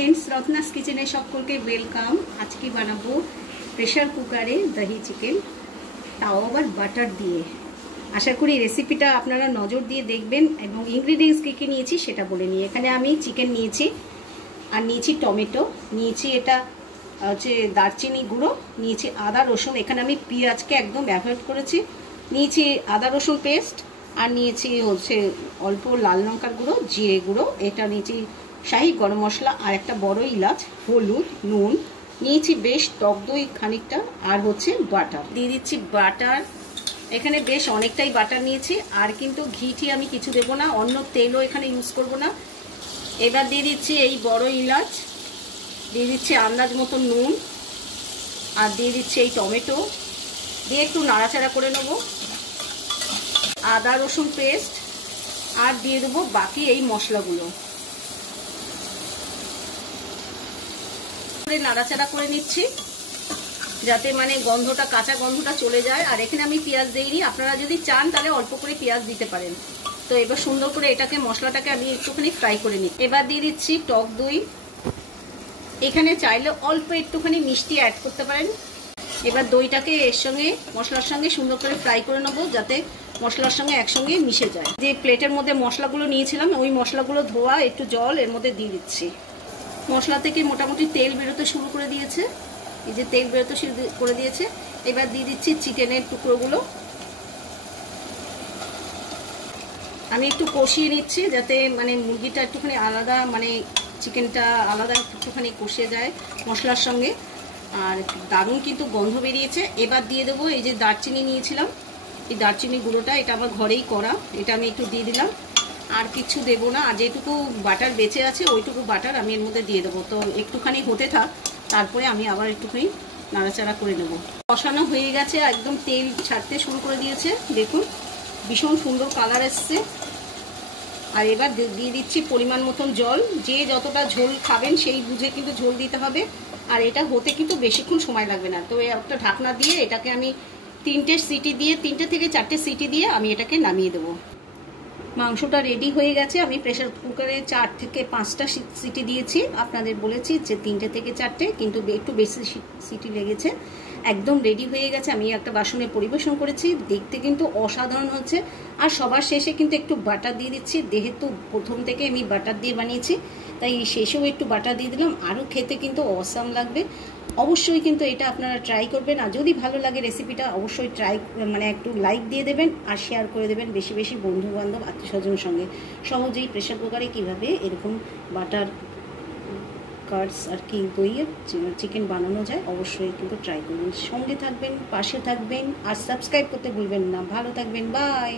Friends रत्नास किचेने सकलके वेलकाम। आज की बनाबो प्रेसार कुकारे दही चिकेन, ताओ आबार बाटार दिए। आशा करी रेसिपिटा आपनारा नजर दिए देखबेन एबं इनग्रेडिएंट्स की निয়েছি সেটা বলে নিই। এখানে আমি চিকেন নিয়েছি আর নিয়েছি টমেটো, নিয়েছি এটা হচ্ছে দারচিনি গুঁড়ো, নিয়েছি আদা রসুন। এখানে আমি পেঁয়াজকে একদম অ্যাভয়েড করেছি। নিয়েছি আদা রসুন পেস্ট আর নিয়েছি হচ্ছে অল্প লাল লঙ্কার গুঁড়ো, জিরে গুঁড়ো, এটা নিয়েছি শাহি গরম মশলা আর একটা বড় ইলাচ, হলুদ, নুন, নিয়েছি বেশ টক দই খানিকটা আর হচ্ছে বাটার। দিয়ে দিচ্ছি বাটার। এখানে বেশ অনেকটাই বাটার নিয়েছি আর কিন্তু ঘিটি আমি কিছু দেবো না, অন্য তেলও এখানে ইউজ করব না। এবার দিয়ে দিচ্ছি এই বড় ইলাচ, দিয়ে দিচ্ছি আন্দাজ মতো নুন আর দিয়ে দিচ্ছি এই টমেটো, দিয়ে একটু নাড়াচাড়া করে নেব। আদা রসুন পেস্ট আর দিয়ে দেবো বাকি এই মশলাগুলো। নাড়াচাড়া করে নিচ্ছি যাতে মানে গন্ধটা, কাঁচা গন্ধটা চলে যায়। আর এখানে আমি পেঁয়াজ দিইনি, আপনারা যদি চান তাহলে অল্প করে পেঁয়াজ দিতে পারেন। তো এবার সুন্দর করে এটাকে মশলাটাকে আমি একটুখানি ফ্রাই করে নিই। এবার দিয়ে দিচ্ছি টক দই, এখানে চাইলে অল্প একটুখানি মিষ্টি অ্যাড করতে পারেন। এবার দইটাকে এর সঙ্গে মশলার সঙ্গে সুন্দর করে ফ্রাই করে নেবো যাতে মশলার সঙ্গে একসঙ্গে মিশে যায়। যে প্লেটের মধ্যে মশলাগুলো নিয়েছিলাম ওই মশলাগুলো ধোয়া একটু জল এর মধ্যে দিয়ে দিচ্ছি। মশলা থেকে মোটামুটি তেল বেরোতে শুরু করে দিয়েছে, এই যে তেল বেরোতে শুরু করে দিয়েছে। এবার দিয়ে দিচ্ছি চিকেনের টুকরোগুলো। আমি একটু কষিয়ে নিচ্ছি যাতে মানে মুরগিটা একটুখানি আলাদা, মানে চিকেনটা আলাদা একটুখানি কষে যায় মশলার সঙ্গে। আর দারুণ কিন্তু গন্ধ বেরিয়েছে। এবার দিয়ে দেবো এই যে দারচিনি নিয়েছিলাম, এই দারচিনি গুঁড়োটা, এটা আমার ঘরেই করা, এটা আমি একটু দিয়ে দিলাম। আর কিছু দেবো না, আর যেটুকু বাটার বেঁচে আছে ওইটুকু বাটার আমি এর মধ্যে দিয়ে দেবো। তো একটুখানি হতে থাক, তারপরে আমি আবার একটুখানি নাড়াচাড়া করে নেব। কষানো হয়ে গেছে, একদম তেল ছাড়তে শুরু করে দিয়েছে, দেখুন ভীষণ সুন্দর কালার এসছে। আর এবার দিয়ে দিচ্ছি পরিমাণ মতন জল, যে যতটা ঝোল খাবেন সেই বুঝে কিন্তু ঝোল দিতে হবে। আর এটা হতে কিন্তু বেশিক্ষণ সময় লাগবে না। তো একটা ঢাকনা দিয়ে এটাকে আমি 3টে সিটি দিয়ে, 3টে থেকে 4টে সিটি দিয়ে আমি এটাকে নামিয়ে দেবো। মাংসটা রেডি হয়ে গেছে। আমি প্রেসার কুকারে 4 থেকে 5টা সিটি দিয়েছি, আপনাদের বলেছি যে 3টে থেকে 4টে, কিন্তু একটু বেশি সিটি লেগেছে। একদম রেডি হয়ে গেছে। আমি একটা বাসনে পরিবেশন করেছি, দেখতে কিন্তু অসাধারণ হচ্ছে। আর সবার শেষে কিন্তু একটু বাটার দিয়ে দিচ্ছি, যেহেতু প্রথম থেকে আমি বাটার দিয়ে বানিয়েছি তাই শেষেও একটু বাটার দিয়ে দিলাম, আরও খেতে কিন্তু অসাম লাগবে। অবশ্যই কিন্তু এটা আপনারা ট্রাই করবেন। আর যদি ভালো লাগে রেসিপিটা অবশ্যই মানে একটু লাইক দিয়ে দেবেন আর শেয়ার করে দেবেন বেশি বেশি বন্ধু বান্ধব আত্মীয় স্বজনের সঙ্গে। সহজেই প্রেসার কুকারে কীভাবে এরকম বাটার কার্ডস আর কি দইয়ের চিকেন বানানো যায় অবশ্যই কিন্তু ট্রাই করবেন। সঙ্গে থাকবেন, পাশে থাকবেন আর সাবস্ক্রাইব করতে ভুলবেন না। ভালো থাকবেন, বাই।